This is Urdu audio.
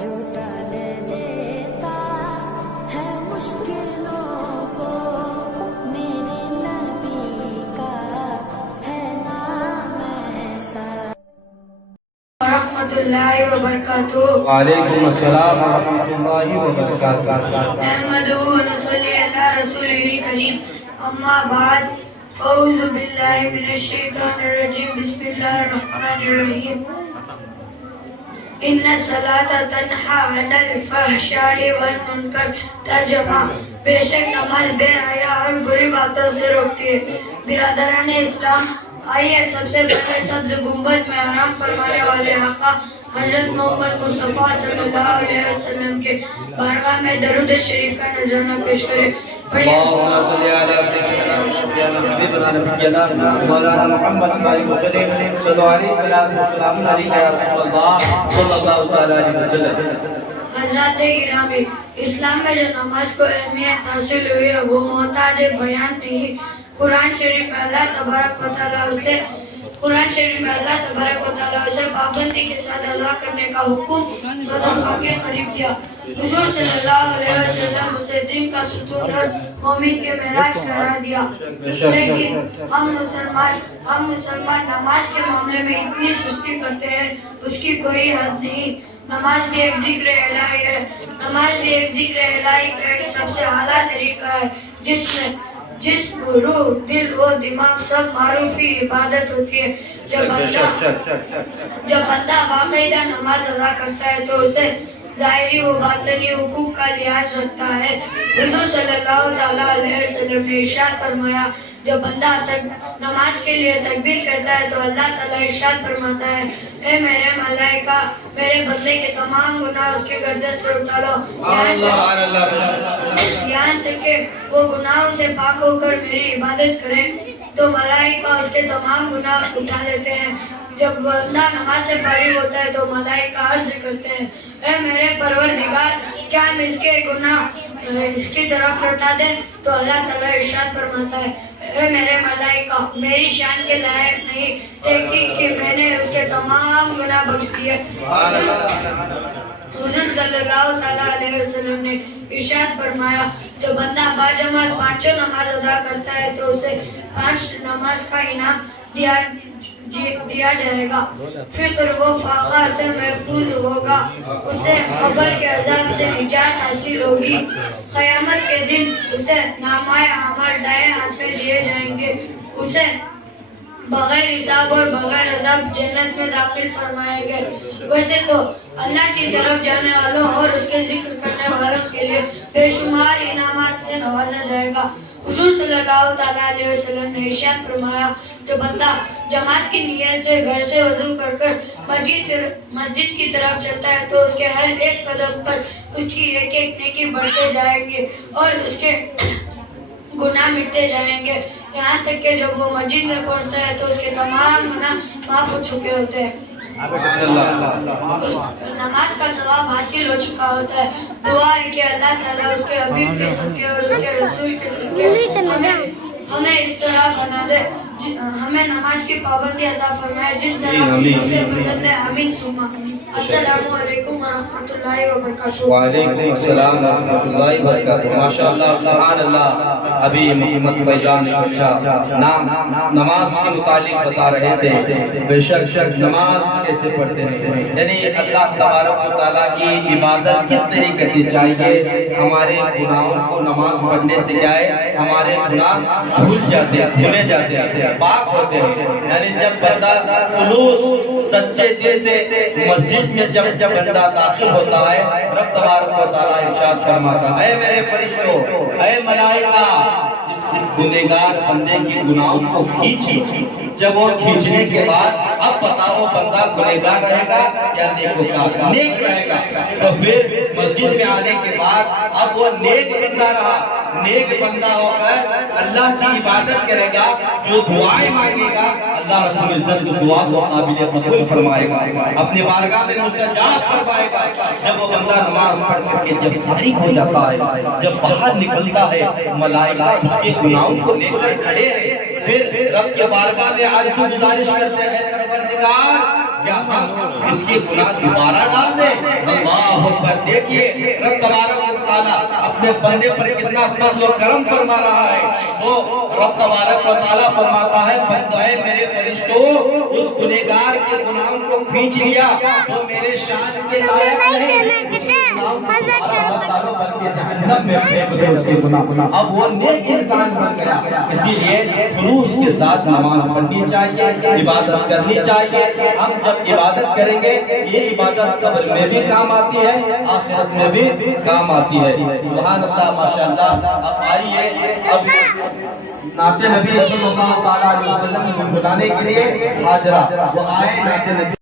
جو ٹال دیتا ہے مشکلوں کو، میرے نبی کا ہے نام ایسا۔ ورحمۃ اللہ وبرکاتہ۔ وعلیکم السلام ورحمۃ اللہ وبرکاتہ۔ نحمدہ ونصلی علی رسولہ الکریم، اما بعد، اعوذ باللہ من الشیطان الرجیم، بسم اللہ الرحمن الرحیم۔ ان الصلاۃ تنہی عن الفحشاء والمنکر، ترجمہ، بے شک نماز بے حیا اور بری باتوں سے روکتی ہے۔ برادران اسلام، آئیے سب سے پہلے سبز گنبد میں آرام فرمانے والے آقا حضرت محمد مصطفیٰ صلی اللہ علیہ وسلم کے بارگاہ میں درود شریف کا نذرانہ پیش کریں۔ اللہم صلی علی سیدنا حبیبنا نبینا مولانا محمد صلی اللہ علیہ وسلم یا رسول اللہ صلی اللہ علیہ وسلم۔ حضرات گرامی، اسلام میں جو نماز کو اہمیت حاصل ہوئی ہے وہ محتاج بیان نہیں۔ قرآن شریف میں اللہ تبارک و تعالیٰ اسے پابندی کے ساتھ ادا کرنے کا حکم صدقہ کے قریب دیا۔ حضور صلی اللہ علیہ وسلم اسے دین کا ستون اور مومن کے معراج قرار دیا۔ لیکن ہم مسلمان نماز کے معاملے میں اتنی سستی کرتے ہیں، اس کی کوئی حد نہیں۔ نماز بھی ایک ذکر الہی ہے۔ نماز بھی ایک ذکر الہی کا ایک سب سے اعلیٰ طریقہ ہے، جس میں جسم، روح، دل و دماغ سب معروفی عبادت ہوتی ہے۔ جب بندہ باقاعدہ نماز ادا کرتا ہے تو اسے ظاہری و باطنی حقوق کا لحاظ رکھتا ہے۔ حضور صلی اللہ علیہ وسلم نے ارشاد فرمایا، جب بندہ نماز کے لیے تکبیر کہتا ہے تو اللہ تعالیٰ ارشاد فرماتا ہے، اے میرے ملائکہ، میرے بندے کے تمام گناہ اس کے گردن سے اٹھا لو، یہاں تک کہ وہ گناہوں سے پاک ہو کر میری عبادت کرے تو ملائکہ اس کے تمام گناہ اٹھا لیتے ہیں۔ جب بندہ نماز سے فارغ ہوتا ہے تو ملائکہ عرض کرتے ہیں، اے میرے پروردگار، کیا ہم اس کے گناہ اس کی طرف لوٹا دیں؟ تو اللہ تعالیٰ ارشاد فرماتا ہے، اے میرے ملائکہ، میری شان کے لائق نہیں، تحقیق کہ میں نے اس کے تمام گناہ بخش دیے۔ حضور صلی اللہ علیہ وسلم نے ارشاد فرمایا، جو بندہ باجماعت پانچوں نماز ادا کرتا ہے تو اسے 5 نماز کا انعام دیا جائے گا۔ پھر وہ فاقہ سے محفوظ ہوگا، اسے قبر کے عذاب سے نجات حاصل ہوگی۔ قیامت کے دن اسے نامۂ اعمال دائیں ہاتھ میں دیے جائیں گے، اسے بغیر حساب اور بغیر عذاب جنت میں داخل فرمائیں گے۔ ویسے تو اللہ کی طرف جانے والوں اور اس کے ذکر کرنے والوں کے لیے بے شمار انعامات سے نوازا جائے گا۔ حضور صلی اللہ علیہ وسلم نے ارشاد فرمایا، جو بندہ جماعت کی نیت سے گھر سے وضو کر کر مسجد کی طرف چلتا ہے تو اس کے ہر ایک قدم پر اس کی ایک ایک نیکی بڑھتے جائے گی اور اس کے گناہ مٹتے جائیں گے، یہاں تک کہ جب وہ مسجد میں پہنچتا ہے تو اس کے تمام گناہ معاف ہو چکے ہوتے ہیں، نماز کا ثواب حاصل ہو چکا ہوتا ہے۔ دعا ہے کہ اللہ تعالیٰ اس کے حبیب کے صدقے اور اس کے رسول کے صدقے ہمیں اس طرح بنا دے، ہمیں نماز کی پابندی عطا فرمائے جس طرح اسے پسند ہے۔ آمین ثم آمین۔ السلام علیکم ورحمۃ اللہ وبرکاتہ۔ وعلیکم السلام ورحمۃ اللہ وبرکاتہ۔ ماشاءاللہ، سبحان اللہ۔ ابھی محمد بھائی جان نے نماز کے متعلق بتا رہے تھے، بے شک نماز کیسے پڑھتے ہیں، یعنی اللہ تبارک و تعالیٰ کی عبادت کس طریقے سے چاہیے۔ ہمارے گناہوں کو نماز پڑھنے سے کیا ہے، ہمارے گناہ دھل جاتے ہیں، دھلے جاتے ہیں، پاک ہوتے ہیں۔ یعنی جب بندہ خلوص سچے دل سے مسجد میں جب بندہ داخل ہوتا ہے، رب تبارک و تعالیٰ ارشاد فرماتا ہے، اے میرے فرشتوں، اے ملائکہ، اس گنہگار بندے کے گناہوں کو کھینچی۔ جب وہ کھینچنے کے بعد اب بتاؤ بندہ گنہگار رہے گا یا نیک رہے گا؟ تو پھر مسجد میں آنے کے بعد اب وہ نیک بندہ رہا، نیک بندہ ہو کر اللہ کی عبادت کرے گا، جو دعائیں مانگے گا اللہ رب العزت کی دعا کو قابل قبول فرمائے گا، اپنے بارگاہ میں مستجاب فرمائے گا۔ جب وہ بندہ نماز پڑھ کے جب فارغ ہو جاتا ہے، جب باہر نکلتا ہے، ملائکہ اس کے گناہوں کو لے کر کھڑے ہیں، پھر رب کے بارگاہ میں عرض و گزارش کرتے ہیں، پروردگار یا ہم اس کے گناہ دوبارہ ڈال دیں؟ اللہ اکبر! دیکھیے رب تبارک و تعالیٰ اپنے بندے پر کتنا فضل و کرم فرما رہا ہے. تو رب تبارک و تعالیٰ فرماتا ہے بندے میرے فرشتوں اس گنہگار کے گناہوں کو کھینچ لیا تو میرے شان کے لائق نہیں، اب وہ نیک انسان بن گیا. اسی لیے خلوص کے ساتھ نماز پڑھنی چاہیے، عبادت کرنی چاہیے. ہم جب عبادت کریں گے یہ عبادت قبر میں بھی کام آتی ہے، آخرت میں بھی کام آتی ہے. سبحان اللہ، ماشاءاللہ. اب آئیے اب نعت نبی صلی اللہ علیہ وسلم کو بلانے کے لیے حاضرہ وہ آئے. نعت نبی